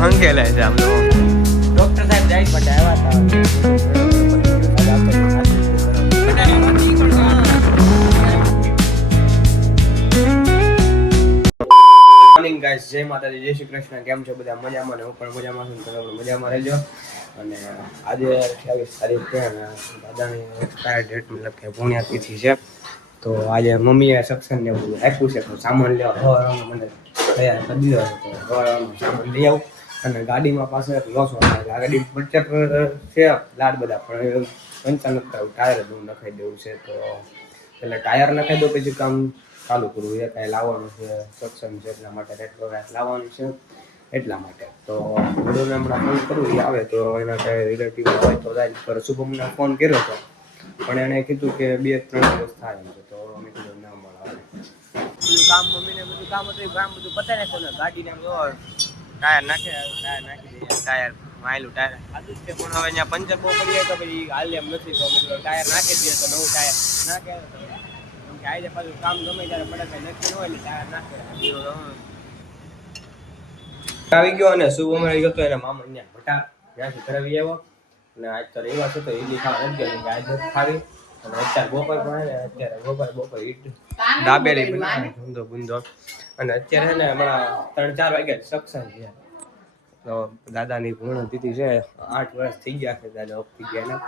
હંકેલે છે આમ ડોક્ટર સાહેબ જાય માટે આવ્યા હતા. જય માતાજી, જય શ્રી કૃષ્ણ. કેમ છો બધા? મજામાં ને હું પણ મજામાં છું. તમે મજામાં રહેજો. અને આજે 28 તારીખ છે અને દાદાની એક્સપાયર ડેટ મતલબ કે પુણ્યતિથિ છે. તો આજે મમ્મીએ સત્સંગ ને બધું આપ્યું છે. તો સામાન લેવા સવારમાં મને તૈયાર કરી દીધો છે. તો સવારમાં સામાન લઈ આવું અને ગાડીમાં પાસે લોસો થાય. ગાડી પંચર છે લાડ બધા, પણ પંચર નથી કરાવું, ટાયર જ નખાઈ દેવું છે. તો એટલે ટાયર નખાઈ દો પછી કામ ચાલુ કરવું. એ કાંઈ લાવવાનું છે, સત્સંગ છે એટલા માટે, રેટ્રો લાવવાનું છે એટલા માટે. તો વડોને હમણાં ફોન કરું, એ આવે તો એના કાંઈ રિલેટિવ હોય તો જાય. પર શુભમને ફોન કર્યો હતો પણ એણે કીધું કે 2-3 દિવસ થાય એમ છે. તો મેં કીધું ના મળે. બધું કામ મમ્મીને બધું કામ હતું, કામ બધું પતાવી નાખ્યું ને ગાડીને જો ટાયર નાખી દઈએ. ટાયર માયલું ટાયર આદું છે પણ હવે અહીંયા પંચર બહુ પડી જાય તો પછી હાલ એમ નથી. તો ટાયર નાખી દઈએ તો નવું ટાયર નાખે. કેમ કે આજે પાછું કામ ગમે ત્યારે પડે કંઈ નક્કી ન હોય એટલે ટાયર નાખે. આવી ગયો અને શુભ અમારે ગયો તો એને મામા અહીંયા ભટા ત્યાંથી કરાવી આવ્યો. અને આજ તો રવિવાર છે તો ઈડલી ખાવા નથી ગયો, આજ નથી ખાવી. અને અત્યારે બપોર પણ અત્યારે બપોર ઈટ દાબેલી બનાવી ગુંદો ગુંદો. અને અત્યારે ને હમણાં 3-4 વાગ્યા સત્સંગ છે. તો દાદાની પૂર્ણતિથિ છે, 8 વર્ષ થઈ ગયા છે દાદા ઓફ થઈ ગયા.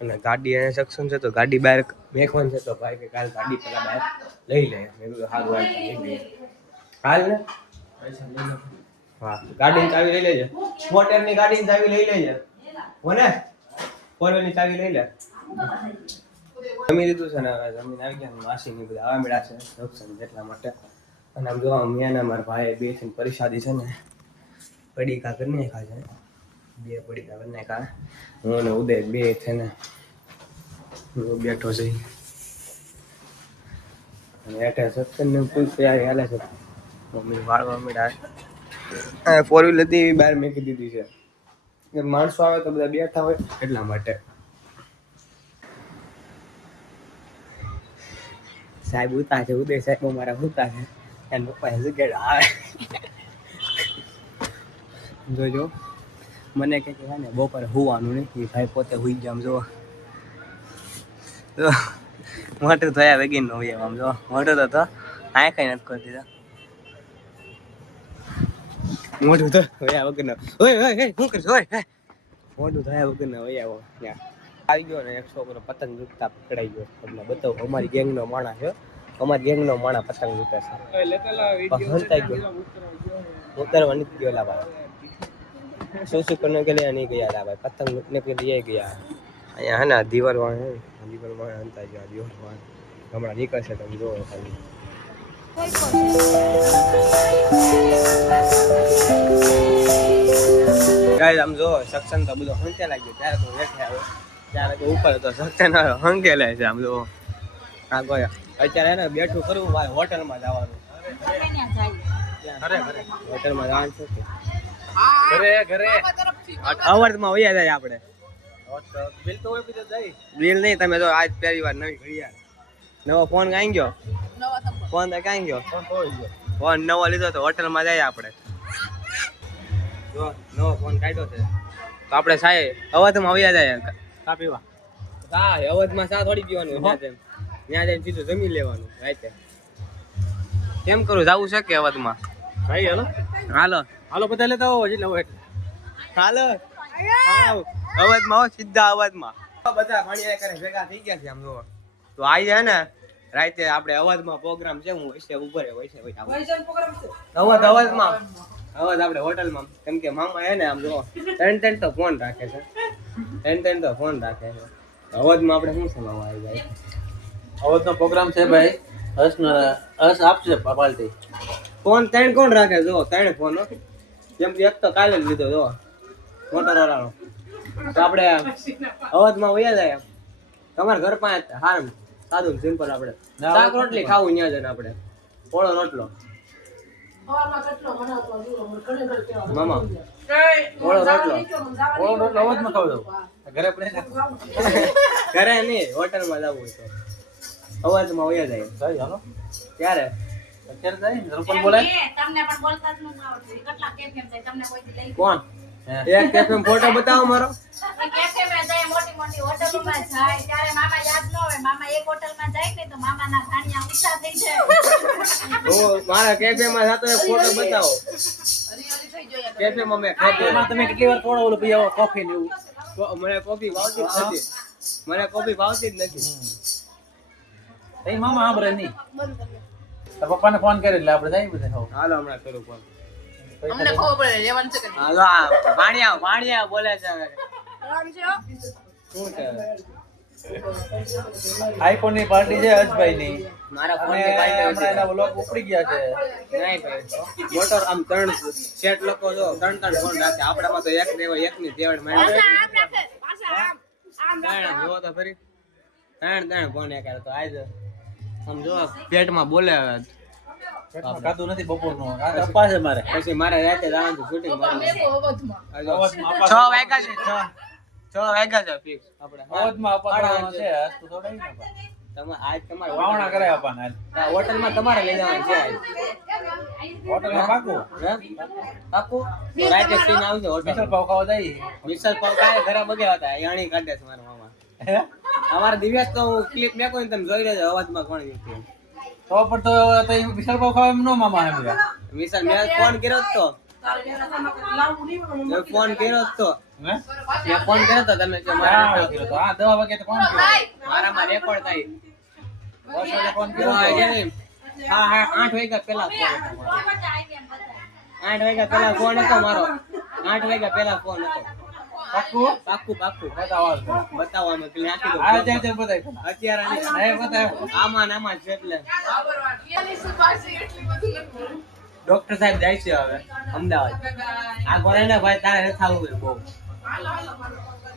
અને ગાડી એને સક્ષમ છે તો ગાડી બહાર મેકવાની છે. તો ભાઈ કે કાલ ગાડી પેલા બહાર લઈ લે. મેં કીધું સારું હાલ લઈ લઈએ. હાલ ને હા, ગાડીની ચાવી લઈ લેજે. મોટરની ગાડીની ચાવી લઈ લેજે. કોને 4 વ્હીલની ચાવી લઈ લે. જમી લીધું છે ને હવે જમીન આવી ગયા. માસીની બધા આવા મેળા છે સત્સંગ એટલા માટે. અને આમ જોવા મેં ને મારા ભાઈ બે થી પરિશાદી છે ને પડીકા કરીને ખાય છે. 2 પડીકા કરીને ખા. હું ને ઉદય બે થઈને બેઠો છે. અને એટલે સત્સંગની ફૂલ તૈયારી હાલે છે. મમ્મી વાળવા મેળા 4 વ્હીલર હતી બહાર મેકી દીધી છે. માણસો આવે તો બધા બેઠા હોય એટલા માટે. સાહેબ ઉતા છે, ઉદય સાહેબ અમારા ઉતા છે. એના પપ્પા જગ્યાએ આવે જોજો. મને કે ને બપોરે હુવાનું નહીં, એ ભાઈ પોતે હુઈ ગયા. આમ જો મોટું થયા વેગીન નો હોય આમ જો. મોટું તો આ કઈ નથી કરતી તો મોટું તો હોય વગર શું કરશો હોય મોટું થયા વગર ના હોય. આવો ત્યાં આવી ગયો ને એક છોકરો પતંગ લૂટતા પકડાઈ ગયો. એટલે બતાવો અમારી ગેંગ નો માણા છે. અમારી ગેંગ નો માણા પતંગ લૂટે છે. ઉતરવા નથી ગયો ભાઈ. શું કરને કે लिए नहीं गया था भाई. पतंग लूटने के लिए गया. અહીંયા હે ને દીવાલ વાળા હંતા ગયા. દીવાલ વાળા હમણાં નીકળશે તમે જોવો ખાલી. ગાઈસ આમ જો સક્ષન તો બધો હંકે લાગ્યો. ત્યારે તો બેઠે આવે ત્યારે તો ઉપર તો સક્ષન હંકેલે છે. આમ જો આ ગયા અત્યારે એને બેઠું કરવું ભાઈ. હોટલમાં જવાનું. હોટલમાં જવાનું છે ઘરે અવર્ધમાં વયા જાય આપણે. બિલ તો હોય બીજો જાય. બિલ નહીં. તમે જો આજ પહેલી વાર નવી ઘડિયાળ નવો ફોન કાંઈ ગયો. ફોન તો કાંઈ ગયો. ફોન નવો લીધો તો હોટલમાં જાય આપણે. જો નવો ફોન કાઢ્યો છે તો આપણે સાહેબ અવધમાં વયા જાય ચા પીવા. હા, અવધમાં ચા થોડી પીવાનું. ત્યાં જઈને સીધું જમી લેવાનું રાતે. કેમ કરું? જવું છે કે અવધમાં? ભાઈ હાલો હાલો હાલો બધા લેતા આવો એટલે હોય. હાલો અવધમાં આવો સીધા અવધમાં. બધા ભણ્યા કરે ભેગા થઈ ગયા છે આમ જો. તો આવી જાય ને રાતે આપણે અવધમાં પ્રોગ્રામ છે. હું વૈસે ઉપર વૈસે અવધમાં આપણે હોટલમાં. કેમ કે મામા હે ને આમ જો 3 તો ફોન રાખે છે. 3 તો ફોન રાખે છે. અવધમાં આપણે શું સમાવા આવી જાય. અવધનો પ્રોગ્રામ છે ભાઈ. હર્ષ આપશે પાર્ટી. ફોન 3 કોણ રાખે? જો 3 ફોન. જેમ કે એક તો કાલે જ લીધો જો મોટોરોલાનો. તો આપણે અવધમાં વયા જાય. તમારા ઘર પાસે હાર સાદું સિમ્પલ આપણે શાક રોટલી ખાવું ત્યાં જઈને આપણે પોળો રોટલો મામા પોળો રોટલો અવધમાં ખાવ. ઘરે નહીં હોટલમાં જવું હોય તો અવાજમાં વયા જાય. જાય હાલો ક્યારે અત્યારે જાય ને રૂપન બોલાય તમને પણ બોલતા જ ન આવડતું કેટલા કેફેમ જાય તમને કોઈથી લઈ કોણ એક કેફેમ ફોટો બતાવો મારો. કેફેમાં જાય મોટી મોટી હોટલોમાં જાય ત્યારે મામા યાદ ન હોય મામા એક હોટલમાં જાય ને તો મામાના ધાણિયા ઊંચા થઈ જાય. મારા કેફેમાં જાતો એક ફોટો બતાવો. કેફેમાં મેં એમાં તમે કેટલી વાર કોણ ઓલું પીવો કોફી ને એવું મને કોફી ભાવતી જ નથી. મને કોફી ભાવતી જ નથી. એ મામા સાંભળે નહીં તાર પપ્પાને ફોન કરે એટલે આપણે જાય બધા ખાવ હાલો હમણાં કરું ફોન. અમને ખબર પડે લેવાનું છે કે હાલો આ ભાણિયા બોલે છે હવે. શું કે આઈફોન ની પાર્ટી છે હજભાઈ ની મારા ફોન અને ની પાર્ટી હમણાં એના વ્લોગ ઉપડી ગયા છે નહીં ભાઈ મોટર આમ 3 સેટ લોકો જો 3 ફોન રાખે. આપડામાં તો એક ને એક ની તેવડ મારી જો તો ફરી 3 ફોન એક તો આજ સમજો પેટમાં બોલે. પેટમાં ખાધું નથી બપોરનું આ તો અપ્પા છે મારે પછી મારે રાતે જવાનું શૂટિંગ અવાજમાં 6 વાગ્યા છે 6 વાગ્યા છે ફિક્સ આપણે. અવાજમાં અપ્પા કરવાનો છે આજ તો થોડા નહીં અપ્પા. આજ તમારે વાવણા કરાય અપ્પાને આજ હોટલમાં તમારે લઈ જવાનું છે આજ. હોટલમાં પાકું પાકું તો રાતે સીન આવશે હોટલ. મિસલ પાવ ખાવા જાય મિસલ પાવ કાય ઘરે બગ્યા હતા યાણી કાઢે છે મારા મામા. હે અમારા દિવ્યાસ તો હું ક્લિપ મેકો ને તમે જોઈ લેજો અવાજમાં કોણ વ્યક્તિ. તો પણ તો મિસલ પાવ ખાવા એમ નો મામા એમ ગયા મિસલ મેં ફોન કર્યો તો મેં ફોન કર્યો તો હે મેં ફોન કર્યો તો તમે કે હા મારા હા 10 વાગે તો કોણ કર્યો મારામાં રેકોર્ડ થાય. બોસ વાગે ફોન જો કર્યો આઈડિયા નહીં. હા 8 વાગ્યા પહેલા ફોન હતો મારો. 8 વાગ્યા પહેલા ફોન હતો મારો. 8 વાગ્યા પહેલા ફોન હતો. પાકું પાક્કું બતાવો બતાવવાનું એટલે નાખી દો. આ જાય બતાય અત્યારે નહીં બતાય આમાં ને આમાં છે એટલે ડોક્ટર સાહેબ જાય છે હવે અમદાવાદ. આ કોને ને ભાઈ તારે નથી આવવું હોય બહુ.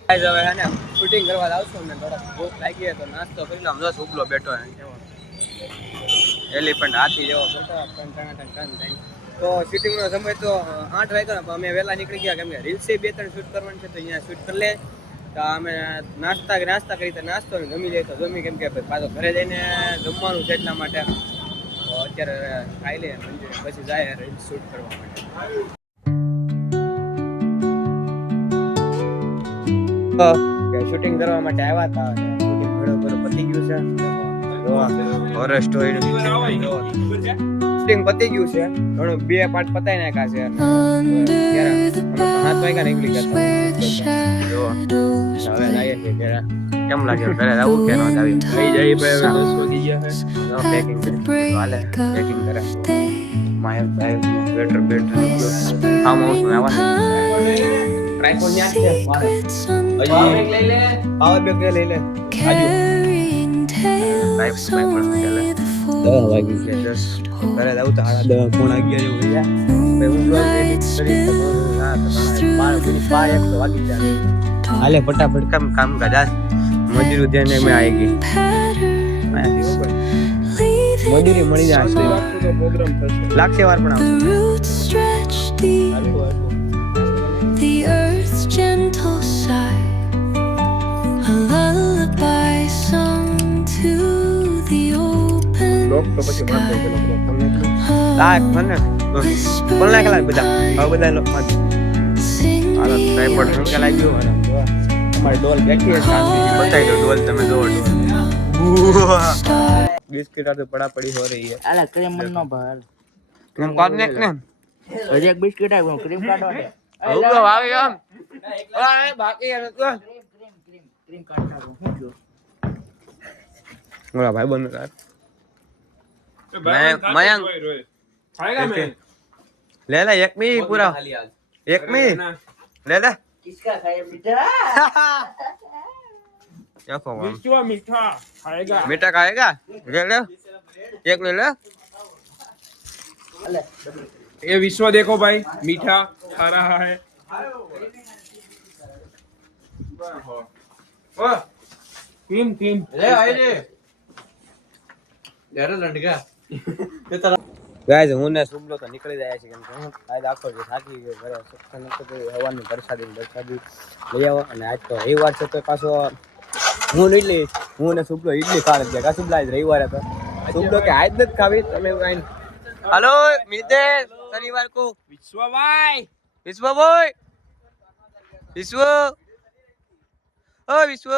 ગાઈસ હવે હે ને શૂટિંગ કરવા આવશું ને થોડા ભૂખ લાગી હોય તો નાસ્તો કરી લઉં. બસ ઉપલો બેઠો એલિફન્ટ હાથી જેવો બેઠો ટન. તો શૂટિંગનો સમય તો 8 વાગ્યાનો પણ અમે વહેલા નીકળી ગયા કેમ કે રીલ્સે 2-3 શૂટ કરવાની છે તો અહીંયા શૂટ કરી લે તો અમે નાસ્તા કરી તો નાસ્તો ને જમી લઈએ તો જમી કેમ કે પાછો ઘરે જઈને જમવાનું છે એટલા માટે તો અત્યારે ખાઈ લે પછી જાય રીલ્સ શૂટ કરવા માટે. શૂટિંગ કરવા માટે આવ્યા હતા શૂટિંગ ઘણો પતી ગયું છે. હોરર સ્ટોરી શૂટિંગ પતી ગયું છે ઘણું 2 પાર્ટ પતાઈ નાખ્યા છે. 7 વાગ્યા નીકળી ગયા જો હવે લાગે છે જરા કેમ લાગ્યો ઘરે આવું કે ન આવી થઈ જાય ભાઈ હવે 10 વાગી ગયા છે. પેકિંગ હાલે પેકિંગ કરે માય ભાઈ બેટર આમ આવું આવવાનું ટ્રાયપોડ ન્યા છે મારે હજી એક લઈ લે પાવર બેક લઈ લે આજુ ટ્રાયપોડ લઈ લે 10 વાગી ગયા 10 ઘરે આવું તો 10 પોણા 11 જેવું થઈ જાય. ભાઈ હું બ્લોગ એડિટ કરી તો રાત 12 1 વાગી જાય. હાલે ફટાફટ કામ કાજા મજૂરી ધ્યાને મેં આવી ગઈ મજૂરી મળી જાય પ્રોગ્રામ થશે લાગશે વાર પણ The earth's gentle sigh, a lullaby sung to the open sky. લાગ મને કોણ લાગલા બધા બધા લોકો હાલો ટ્રાયપોડ સંકે લાગ્યો અને અમાર ડોલ બેઠી છે શાંતિ બતાઈ દો ડોલ તમે જો બિસ્કિટ આ તો પડા પડી હો રહી है આલા ક્રીમ નો ભાર ક્રીમ કાઢ ને હજી એક બિસ્કિટ આવ્યો ક્રીમ કાઢો ને હવે આવી આમ ઓય બાકી હે તો ક્રીમ કાઢો હું જો મોરા ભાઈ બન મયંક खाएगा मैं ले ले एक में पूरा एक में ले ले किसका खाए बेटा क्या खाऊंगा मिर्चुआ मीठा खाएगा बेटा खाएगा ले ले एक ले ले ये विश्व देखो भाई मीठा खा रहा है क्रीम क्रीम ले आए ले यार लंडगा ગાઈસ હું ને સુબલો તો નીકળી જાય છે કેમ કે હું આજ આખો જે થાકી ગયો ઘરે સક્ષમ નતો તો હવાની વરસાદી લઈ આવો અને આજ તો રવિવાર છે તો પાછો હું ને શુભલો ઇડલી ખાવા ગયા કા શુભલા આજ રવિવાર હતો શુભલો કે આજ નથી ખાવી તમે કાઈ हेलो मिलते हैं शनिवार को વિશ્વભાઈ विश्व बोय विश्व ओ विश्व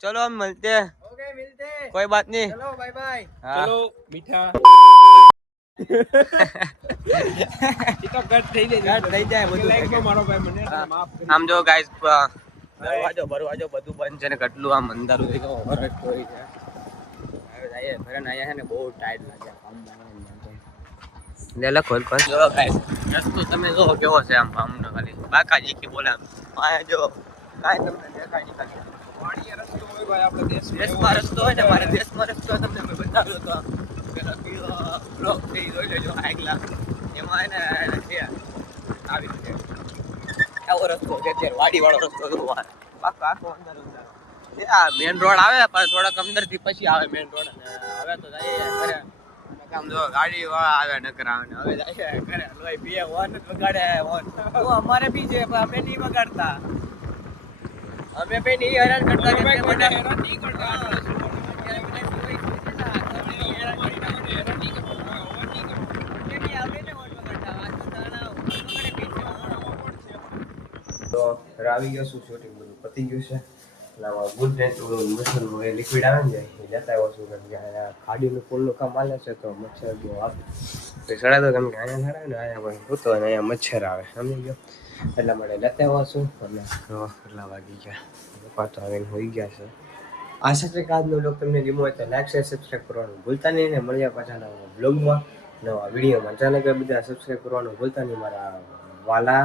चलो हम मिलते हैं ओके मिलते हैं कोई बात नहीं चलो बाय बाय ચલો મીઠા ઈ તો કટ થઈ જાય લાઈકમાં મારો ભાઈ મને માફ કરી આમ જો ગાઈસ દરવાજો બધું બંધ છે ને કેટલું આમ અંધારું થઈ ગયું ઓવર સ્ટોરી છે હવે જાય ઘરે આયા છે ને બહુ ટાઈટ લાગે કામ લે લે ખોલ જો ગાઈસ રસ્તો તમે જો કેવો છે આમ આમનો ખાલી બાકાજી કે બોલા આયા જો કાઈ તમને દેખાય નહીં ખાલી વાણીએ રસ્તો હોય ભાઈ આપણે દેશમાં રસ્તો હોય ને મારે દેશમાં રસ્તો તમને મેં બતાવ્યો તો પેલા પીળો બ્લોક થઈ જોઈ લેજો આગલા એમાં એને છે આવી છે આવો રસ્તો છે અત્યારે વાડીવાળો રસ્તો જો પાકો આખો અંદર એ આ મેઇન રોડ આવે પણ થોડાક અંદરથી પછી આવે મેઇન રોડ હવે તો જાય ઘરે કામ જો ગાડી આવે નકર આવે ને હવે જાય ઘરે લોય પીએ હોન વગાડે હોન તો અમારે બી છે પણ અમે નહીં વગાડતા અમે બે નહીં હેરાન કરતા કે મને હેરાન નહીં કરતા તો આવી ગયો શું શૂટિંગ બધું પતી ગયું છે એટલે ગુડ નાઇટ મચ્છરનું એ લિક્વિડ આવે ને એ લેતા આવ્યો છું કેમ કે અહીંયા ખાડીનું ફૂલનું કામ હાલે છે તો મચ્છર જો આવે તો સડાતો કેમ કે અહીંયા સડાય ને અહીંયા પણ હોતો અને અહીંયા મચ્છર આવે સમજી ગયો એટલા માટે લેતા આવ્યો છું અને કેટલા વાગી ગયા પાછો આવીને હોઈ ગયા છે આશા છે કે આજનો બ્લોગ તમને ગમ્યો હોય તો લાઈક શેર સબસ્ક્રાઈબ કરવાનું ભૂલતા નહીં ને મળ્યા પાછા નવા બ્લોગમાં નવા વિડીયોમાં ચેનલ પર બધા સબસ્ક્રાઈબ કરવાનું ભૂલતા નહીં મારા વાલા